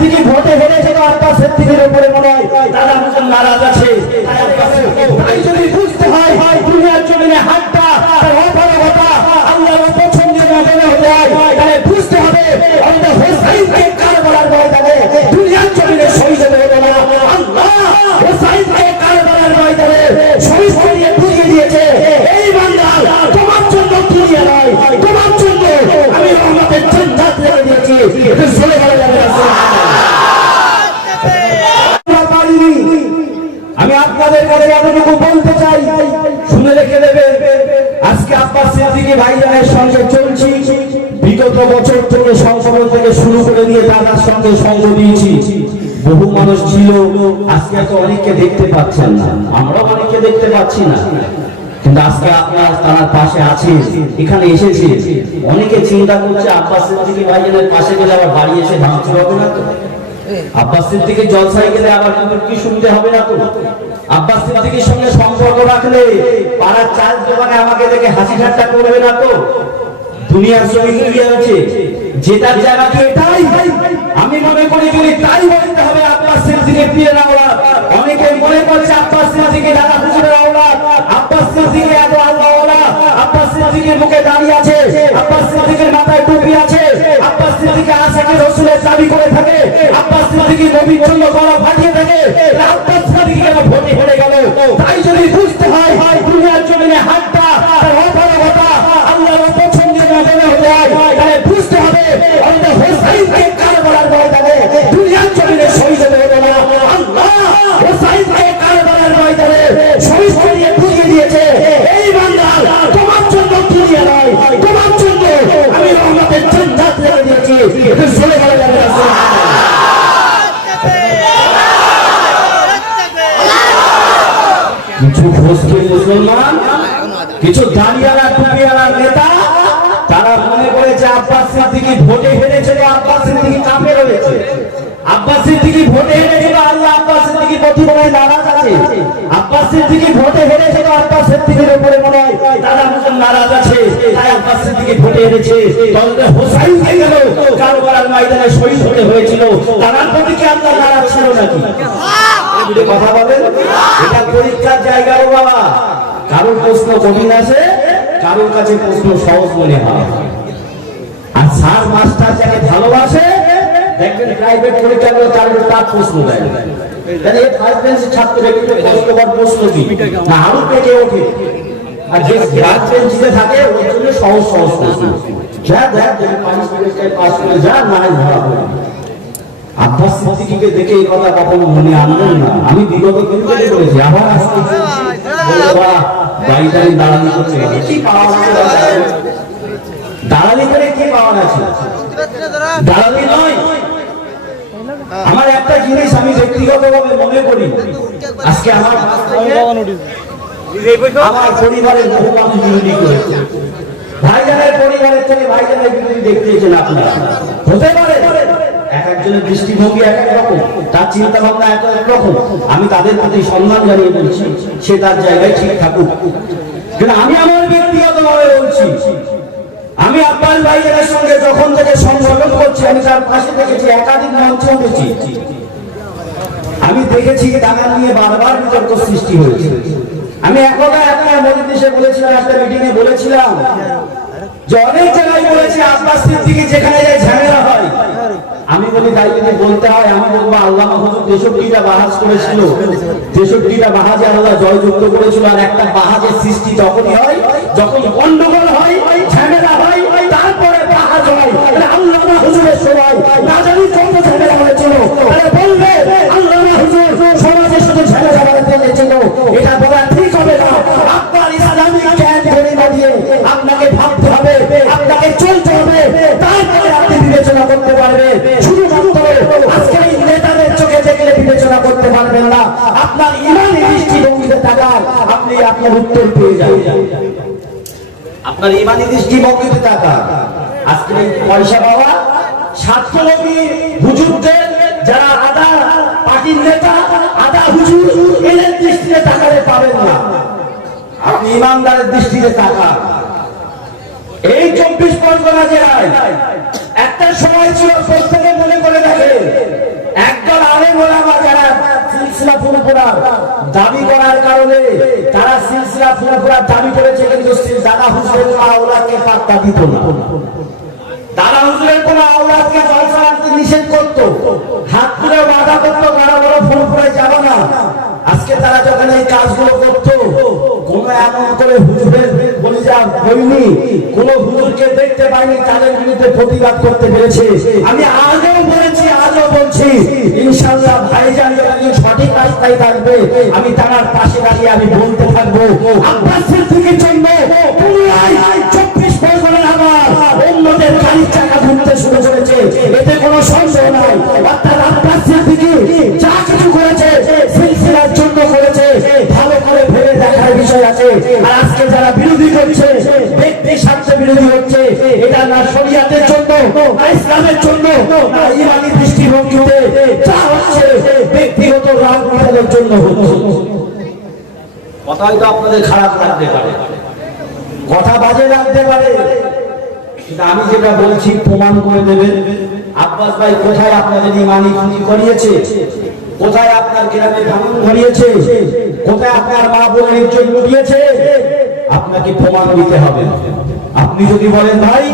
সিদ্দিকী ভোটে হেরেছে তো আব্বাস সিদ্দিকীর উপরে মনে হয় দাদা হুজুর নারাজ আছে। তাই যদি বুঝতে হয় দুনিয়ার জমিনে হাতটা তার অপারগতা আল্লাহর অপছন্দের মনে হতে হয়, তাহলে বুঝতে হবে আমাদের হোসাইনকে কারবালার ময়দানে দুনিয়ার জমিনে শহীদ হতে হবে না। আল্লাহ হোসাইনকে কারবালার ময়দানে শহীদ করে বুঝিয়ে দিয়েছে, এই বান্দা তোমার জন্য দুনিয়া নয়, তোমার জন্য আমি রহমতের জান্নাত রেখে দিয়েছি। এটা চলে গেল যাবে না। আমি আপনাদের কাছে এতটুকু বলতে চাই, শুনে রেখে দেবেন। আজকে আব্বাস সিদ্দিকী ভাইজানের সঙ্গে চলছি, বিগত বছর থেকে সংসদ থেকে শুরু করে দিয়ে দাদার সঙ্গে সঙ্গ দিয়েছি। বহু মানুষ ছিল, আজকে তো অনেককে দেখতে পাচ্ছেন না, আমরাও অনেককে দেখতে পাচ্ছি না, কিন্তু আজকে আপনার তার পাশে আছে, এখানে এসেছে। অনেকে চিন্তা করছে আব্বাস সিদ্দিকী ভাইজানের পাশে গেলে আবার বাড়ি এসে ভাঙচুর হবে না তো, আব্বাস সিদ্দিকীর জলসায় গেলে আবার কি শুনতে হবে না তো, আব্বাস সিদ্দিকীর সঙ্গে সম্পর্ক রাখলে পাড়ার চাল দোকানে আমাকে দেখে হাসি ঠাট্টা করবে না তো। দুনিয়ার জমি কি আছে, যেটার জায়গা কি এটাই। আমি মনে করি যদি তাই বলতে হবে আব্বাস সিদ্দিকীর প্রিয় আওলাদ। অনেকে মনে করছে আব্বাস সিদ্দিকী দাদা হুজুরের আওলাদ, আব্বাস সিদ্দিকী এত আল্লাহ ওয়ালা, আব্বাস সিদ্দিকীর মুখে দাড়ি আছে, আব্বাস সিদ্দিকীর মাথায় টুপি আছে, আব্বাস সিদ্দিকী আশিকি রাসূলের দাবি করে থাকে, আব্বাস সিদ্দিকী নবীর জন্য গলা ফাটিয়ে থাকে, আব্বাস সিদ্দিকী কেন ভোটে হেরে গেল। তাই যদি বুঝতে হয় দুনিয়ার জমিনে হাতটা তার অপারগতা আল্লাহর অপছন্দের মনে হতে হয়, তাহলে বুঝতে হবে আমাদের হোসাইনকে কারবালার ময়দানে দুনিয়ার জমিনে শহীদ হতে হবে না। আল্লাহ হোসাইনকে কারবালার ময়দানে শহীদ করে বুঝিয়ে দিয়েছে, এই বান্দা তোমার জন্য দুনিয়া নয়, তোমার জন্য আমি রহমতের জান্নাত রেখে দিয়েছি। এটা চলে গেল যাবে না। কিছু ফসকে মুসলমান, কিছু দাঁড়িয়ালা টুপিয়ালা নেতা, তারা মনে করেছে আব্বাস সিদ্দিকী ভোটে হেরেছে তো আব্বাস সিদ্দিকী কাফের হয়েছে, আব্বাস সিদ্দিকী ভোটে হেরেছে তো আল্লাহ আব্বাস সিদ্দিকী প্রতিবারে নারাজ আছে, আব্বাস সিদ্দিকী ভোটে হেরেছে তো আব্বাস সিদ্দিকীর উপরে মনে হয় দাদা হুজুর নারাজ আছে, তাই আব্বাস সিদ্দিকী ভোটে হেরেছে। তাহলে হোসাইনকে গেল কারবালার ময়দানে শহীদ হতে হয়েছিল, তার প্রতি কি আল্লাহ নারাজ ছিল নাকি? কথা বলেন, এটা পরীক্ষার জায়গা ও বাবা। কারোর প্রশ্ন কঠিন আছে, কারোর কাছে প্রশ্ন সহজ মনে হয়। আর স্যার মাস্টার যাকে ভালোবাসে দেখবেন প্রাইভেট পরীক্ষাগুলো কারোর তার প্রশ্ন দেয়, তাহলে ফার্স্ট বেঞ্চের ছাত্র ব্যক্তিকে কষ্টকর প্রশ্ন কি না আরো পেটে ওঠে, আর যে লাস্ট বেঞ্চিতে থাকে ওর জন্য সহজ সহজ প্রশ্ন যা দেখ পাঁচ পরীক্ষায় পাস করে যা না ধরা পড়ে। আব্বাস সিদ্দিকীকে দেখে এই কথা কখনো মনে আনলেন না। আমি বিগত দিন থেকে বলেছি, আবার আসতে বাড়িটারি দালালি করছে, কি পাওয়া আছে? দালালি করে কি পাওয়া আছে? দালালি নয়। আমার একটা জিনিস আমি ব্যক্তিগতভাবে মনে করি, আজকে আমার পরিবারের বহু মানুষ বিরোধী করেছে, ভাইজানের পরিবারের থেকে ভাইজানের বিরোধী দেখতেছেন আপনারা। হতে পারে এক একজনের দৃষ্টিভঙ্গি এক এক রকম, তার চিন্তা ভাবনা এক এক রকম। আমি তাদের প্রতি সম্মান জানিয়ে বলছি, সে তার জায়গায় ঠিক থাকুক। কিন্তু আমি আমার ব্যক্তিগতভাবে বলছি, আমি আব্বাস ভাইয়ের সঙ্গে যখন থেকে সংগঠন করছি, আমি তার পাশে দেখেছি, একাধিক মঞ্চে উঠেছি, আমি দেখেছি টাকা নিয়ে বারবার বিতর্ক সৃষ্টি হয়েছে। আমি একদা একটা মজলিসে বলেছিলাম, একটা মিটিং এ বলেছিলাম যে অনেক জায়গায় বলেছি আব্বাস সিদ্দিকী যেখানে যায় ঝামেলা হয়। আমি বলি তাই যদি বলতে হয়, আমি বলবো আল্লামা হুজুর 63টা বাহাজ করেছিল, 63টা বাহাজে আল্লাহ জয়যুক্ত করেছিল। আর একটা বাহাজের সৃষ্টি তখনই হয় যখন গন্ডগোল হয়, ঝামেলা হয়, তারপরে বাহাজ হয়। আল্লামা হুজুরের সময় না জানি কত ঝামেলা হয়েছিল, বলবে আল্লামা হুজুর সমাজে শুধু ঝামেলা বাড়াতেছিল, এটা বলা ঠিক হবে না। আপনার ইসলামিক জ্ঞান গরিমা দিয়ে আপনাকে ভাবতে হবে, আপনাকে চলতে হবে, তারপরে আপনি বিবেচনা করতে পারবেন। শুধুমাত্র আজকের এই নেতাদের চোখে দেখলে বিবেচনা করতে পারবেন না। আপনার ইমানি দৃষ্টিভঙ্গিতে তাকান, আপনি আপনার উত্তর পেয়ে যাবেন। আপনার ইমানি দৃষ্টিভঙ্গিতে তাকান। আজকে পয়সা পাওয়া স্বার্থলোভী হুজুরদের, যারা আদা পার্টির নেতা, আদা হুজুর, এদের দৃষ্টিতে তাকালে পাবেন না। আপনি ইমানদারের দৃষ্টিতে তাকান। এই 24 পরগনা জেলায় একটা সময় ছিল, প্রত্যেকে মনে করে দেখে দাবি করার কারণে তারা সিলসিলা পুরোপুরা দাবি করেছে, কিন্তু দাদা হুজুরের আওলাদকে পাত্তা দিত না। দাদা হুজুরের কোন আওলাদকে জলসা আনতে নিষেধ করতো, হাত তুলে বাধা করতো, কারো বড় ফুরফুরায় যাবো না। আজকে তারা যখন এই কাজগুলো করতো, কোন এমন করে হুজুরের বলিজা হয়নি, কোন হুজুরকে দেখতে পাইনি তাদের বিরুদ্ধে প্রতিবাদ করতে পেরেছে। আমি আগেও বলেছি, আজও বলছি, ইনশাআল্লাহ ভাইজান যখন সঠিক রাস্তায় থাকবে, আমি তার পাশে দাঁড়িয়ে আমি বলতে থাকবো, আব্বাস সিদ্দিকীর জন্য 24 পরগনার আমার উম্মতের গাড়ির চাকা ঘুরতে শুরু করেছে, এতে কোনো সন্দেহ নাই। অর্থাৎ আব্বাস সিদ্দিকী যা কিছু করেছে সিলসিলার জন্য করেছে, ভালো করে ভেবে দেখার বিষয় আছে। আর আজকে যারা বিরোধী করছে, ব্যক্তি স্বার্থে বিরোধী হচ্ছে, এটা না শরিয়াতের জন্য, না ইসলামের জন্য, না ইমানি দৃষ্টিভঙ্গিতে যা হচ্ছে ব্যক্তিগত রাজনীতির জন্য হচ্ছে। কথা হয়তো আপনাদের খারাপ লাগতে পারে, কথা বাজে লাগতে পারে, কিন্তু আমি যেটা বলছি প্রমাণ করে দেবেন। আব্বাস ভাই কোথায় আপনাদের ইমানি ক্ষতি করিয়েছে, কোথায় আপনার গ্রামে ভাঙন ধরিয়েছে, কোথায় আপনার মা বোনের ইজ্জত লুটিয়েছে, আপনাকে প্রমাণ দিতে হবে। আপনি যদি বলেন ভাই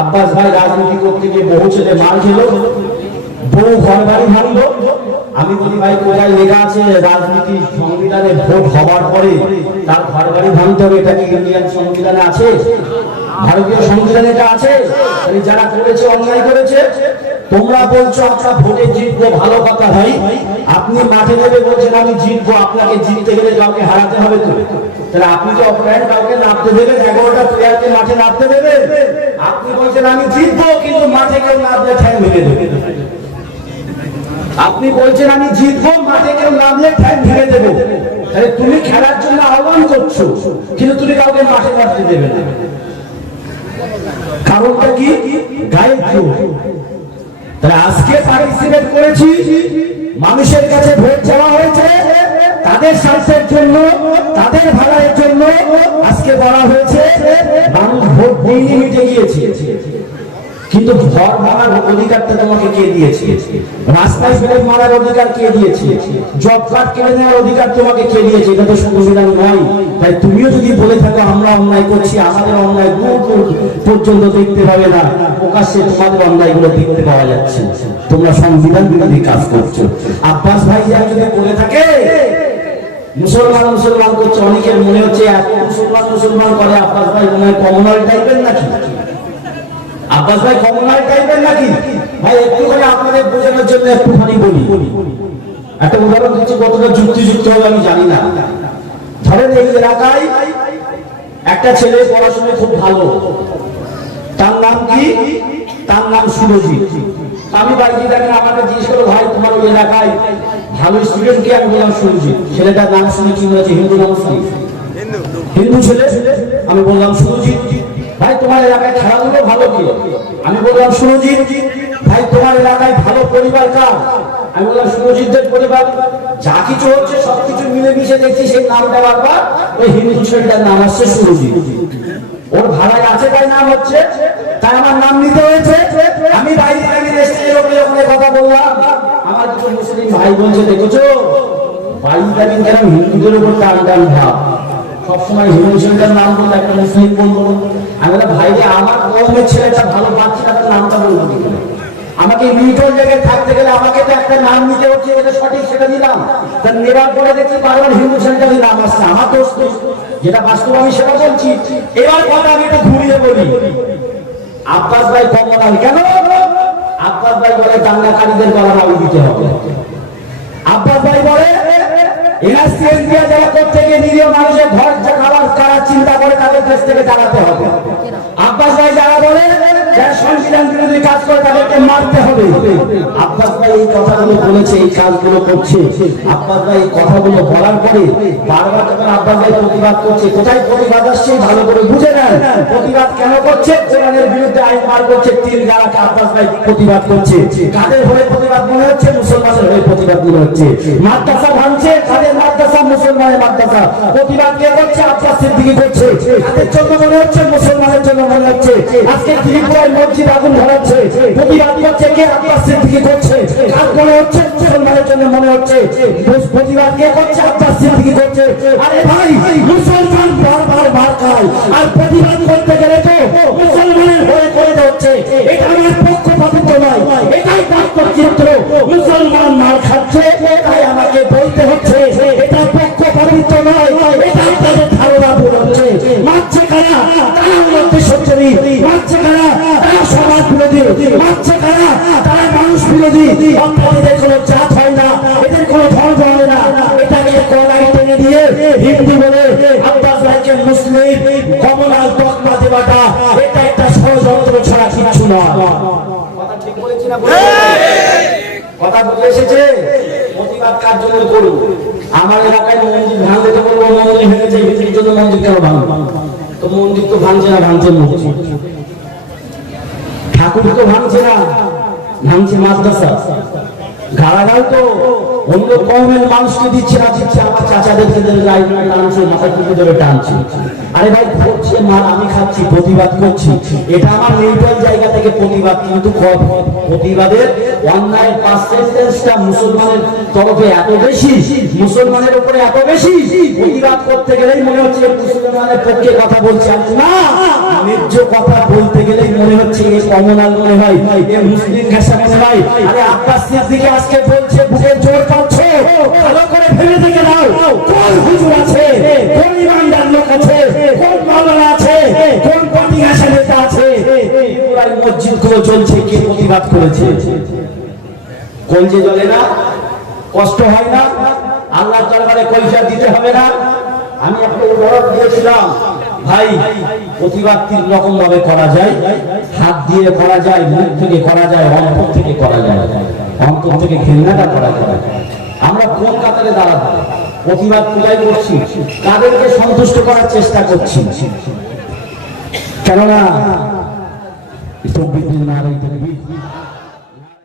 আব্বাস ভাই রাজনীতি করতে গিয়ে বহু ছেলে মার খেল, বহু ঘর বাড়ি ভাঙলো, আমি বলি ভাই কোথায় লেখা আছে রাজনীতি সংবিধানে ভোট হওয়ার পরে তার ঘর বাড়ি ভাঙতে হবে? এটা কি ইন্ডিয়ান সংবিধানে আছে? ভারতীয় সংবিধানে এটা আছে? যারা করেছে অন্যায় করেছে। তোমরা বলছো আমরা ভোটে জিতবো, ভালো কথা ভাই, আপনি মাঠে নেবে বলছেন আমি জিতবো, আপনাকে জিততে গেলে কাউকে হারাতে হবে তো, তাহলে আপনি তো অপরাধ কাউকে নামতে দেবেন, 11টা প্লেয়ারকে মাঠে নামতে দেবেন? আপনি বলছেন আমি জিতবো, কিন্তু মাঠে কেউ নামলে ঠ্যাং ভেঙে দেবে। আপনি বলছেন আমি জিতবো, মাঠে কেউ নামলে ঠ্যাং ভেঙে দেবো। তাহলে তুমি খেলার জন্য আহ্বান করছো, কিন্তু তুমি কাউকে মাঠে নামতে দেবে না। কারণটা কি? গায়ের জোর। তাহলে আজকে পার্টিসিপেট করেছি, মানুষের কাছে ভোট চাওয়া হয়েছে, তাদের স্বার্থের জন্য, তাদের ভালোর জন্য আজকে বলা হয়েছে। মানুষ ভোট দিয়ে মিটে গিয়েছে, কিন্তু ঘর ভাঙার অধিকারটা তোমাকে কে দিয়েছে? রাস্তায় ফেলে মারার অধিকার কে দিয়েছে? জব কার্ড কেড়ে নেওয়ার অধিকার তোমাকে কে দিয়েছে? এটা তো সংবিধান নয়। তাই তুমিও যদি বলে থাকো আমরা অন্যায় করছি, আমাদের অন্যায় দূর দূর পর্যন্ত দেখতে পাবে না, প্রকাশ্যে তোমাদের অন্যায়গুলো দেখতে পাওয়া যাচ্ছে। তোমরা সংবিধান বিরোধী কাজ করছো। আব্বাস ভাই যদি বলে থাকে মুসলমান মুসলমান করছে, অনেকের মনে হচ্ছে এত মুসলমান মুসলমান করে আব্বাস ভাই মনে হয় কমনাল টাইপের নাকি? আব্বাস ভাই কমনাল টাইপের নাকি? ভাই একটুখানি আপনাদের বোঝানোর জন্য একটুখানি বলি, একটা উদাহরণ দিচ্ছি, কতটা যুক্তিযুক্ত হবে আমি জানি না। ধরেন এই এলাকায় একটা ছেলে পড়াশোনায় খুব ভালো, তার নাম কি? তার নাম সুরজিৎ। আমি বাড়িতে দেখেন আমাকে জিজ্ঞেস করো ভাই তোমার ওই এলাকায় ভালো স্টুডেন্ট কি? আমি বললাম সুরজিৎ। ছেলেটার নাম শুনে চিন্তা হচ্ছে হিন্দু নাম, হিন্দু ছেলে। আমি বললাম সুরজিৎ। ভাই তোমার এলাকায় খেলাধুলো ভালো কি? আমি বললাম সুরজিৎ। ভাই তোমার এলাকায় ভালো পরিবার কার? আমি বললাম সুরজিৎদের পরিবার। যা কিছু হচ্ছে সবকিছু মিলেমিশে দেখছি সেই নামটা বারবার ওই হিন্দু ছেলেটার নাম আসছে সুরজিৎ। ওর ভাড়ায় আছে তাই নাম হচ্ছে, তাই আমার নাম নিতে হয়েছে। আমি বাইরে স্টেজের উপরে ওখানে কথা বললাম, আমার কিছু মুসলিম ভাই বলছে দেখেছো বাইরে কেন হিন্দুদের উপর টান টান ভাব, সবসময় হিন্দু ছেলেটার নাম বলতে একটা মুসলিম বলবো। আমি বললাম ভাই যে আমার কমের ছেলেটা ভালো পাচ্ছে না, তার নামটা বলবো কি করে? আমাকে নিউট্রাল জায়গায় থাকতে গেলে আমাকে তো একটা নাম নিতে হচ্ছে, এটা সঠিক সেটা দিলাম। তার নেবার পরে দেখছি বারবার হিন্দু ছেলেটারই নাম আসছে, আমার দোষ তো, যেটা বাস্তব আমি সেটা বলছি। এবার কথা আমি একটু ঘুরিয়ে বলি, আব্বাস ভাই কমনাল কেন? আব্বাস ভাই বলে দাঙ্গাকারীদের গলা আলু দিতে হবে। আব্বাস ভাই বলে এনআরসি ইন্ডিয়া যারা করতে গিয়ে নিরীহ মানুষের ঘর খাবার কারা চিন্তা করে তাদের কাছ থেকে দাঁড়াতে হবে। আব্বাস ভাই যারা বলে যারা সংবিধান বিরোধী কাজ করে তাদেরকে মারতে হবে। আব্বাস ভাই এই কথাগুলো বলেছে, এই কাজগুলো করছে। আব্বাস ভাই এই কথাগুলো বলার পরে বারবার যখন আব্বাস ভাই প্রতিবাদ করছে, কোথায় প্রতিবাদ আসছে ভালো করে বুঝে নেন। প্রতিবাদ কেন করছে? কোরআনের বিরুদ্ধে আইন পার করছে, তিন গালাকে আব্বাস ভাই প্রতিবাদ করছে। কাদের হয়ে প্রতিবাদ মনে হচ্ছে? মুসলমানের হয়ে প্রতিবাদ মনে হচ্ছে। মাদ্রাসা ভাঙছে, কাদের মাদ্রাসা? মুসলমানের মাদ্রাসা। প্রতিবাদ কে করছে? আব্বাস সিদ্দিকী করছে। কাদের জন্য মনে হচ্ছে? মুসলমানের জন্য মনে হচ্ছে। আজকে ত্রিপুরায় মসজিদ আগুন ধরাচ্ছে, প্রতিবাদ করছে কে? আব্বাস সিদ্দিকী করছে। কার মনে হচ্ছে? মুসলমানের জন্য মনে হচ্ছে প্রতিবাদ কে করছে? আব্বাস সিদ্দিকী করছে। আরে ভাই, মুসলমান বারবার মার খায় আর প্রতিবাদ করতে গেলে তো মুসলমানের হয়ে করে হচ্ছে। এটা আমার পক্ষপাতিত্ব নয়, এটাই বাস্তব চিত্র। মুসলমান মার খাচ্ছে, তাই আমাকে বলতে হচ্ছে এটা পক্ষপাতিত্ব নয়, এটা আপনাদের ধারণা ভুল হচ্ছে। মারছে কারা? তারা মধ্যে সত্যি মারছে কারা? তারা সমাজ বিরোধী মারছে কারা? তারা মানুষ বিরোধী। এদের কোনো জাত হয় না, এদের কোনো ধর্ম হয় না। এটাকে গলায় টেনে দিয়ে হিন্দু বলে আব্বাস ভাইকে মুসলিম কমনাল তকমা দেওয়াটা এটা একটা ষড়যন্ত্র ছাড়া কিছু নয়। কথা ঠিক বলেছি না? কথা বুঝে এসেছে? প্রতিবাদ কার জন্য করব? আমার এলাকায় মন্দির ভাঙতে তো বলবো, মন্দির ভেঙেছে, ভিতরের জন্য মন্দির কেন ভাঙবো? তো মন্দির তো ভাঙছে না, ভাঙছে মসজিদ। ঠাকুর তো ভাঙছে না, ভাঙছে মাদ্রাসা। গালাগাল তো অন্য কওমের মানুষকে দিচ্ছে না, দিচ্ছে আমার চাচাদেরকে টানছে, মাথা টুপি ধরে টানছে। আরে ভাই, করছে মার, আমি খাচ্ছি, প্রতিবাদ করছি, এটা আমার নিউট্রাল জায়গা থেকে প্রতিবাদ। কিন্তু প্রতিবাদের অন্যায় পার্সেন্টেজটা মুসলমানের তরফে এত বেশি, মুসলমানের উপরে এত বেশি, প্রতিবাদ করতে গেলেই মনে হচ্ছে মুসলমানের পক্ষে কথা বলছে না, ন্যায্য কথা বলতে গেলেই মনে হচ্ছে এই কমনাল মনে হয়, এই মুসলিম ভাষা মনে হয়। আরে আব্বাস সিদ্দিকী আজকে বলছে বুকে জোর পাচ্ছ, ভালো করে ভেবে দেখে নাও কোন হুজুর আছে, কোন ইমানদার লোক আছে, কোন মাওলানা আছে, কোন পার্টি আসা নেতা আছে। পুরাই মসজিদ গুলো চলছে, কে প্রতিবাদ করেছে? কলজে জ্বলে না? কষ্ট হয় না? আল্লাহর দরবারে কৈফিয়ত দিতে হবে না? আমি একটা উদাহরণ দিয়েছিলাম ভাই, প্রতিবাদ তিন রকম ভাবে করা যায়। হাত দিয়ে করা যায়, মুখ থেকে করা যায়, অন্তর থেকে করা যায়। অন্তর থেকে ঘৃণাটা করা যায়। আমরা কোন কাতারে দাঁড়াবো? প্রতিবাদ কোথায় করছি? কাদেরকে সন্তুষ্ট করার চেষ্টা করছি? কেননা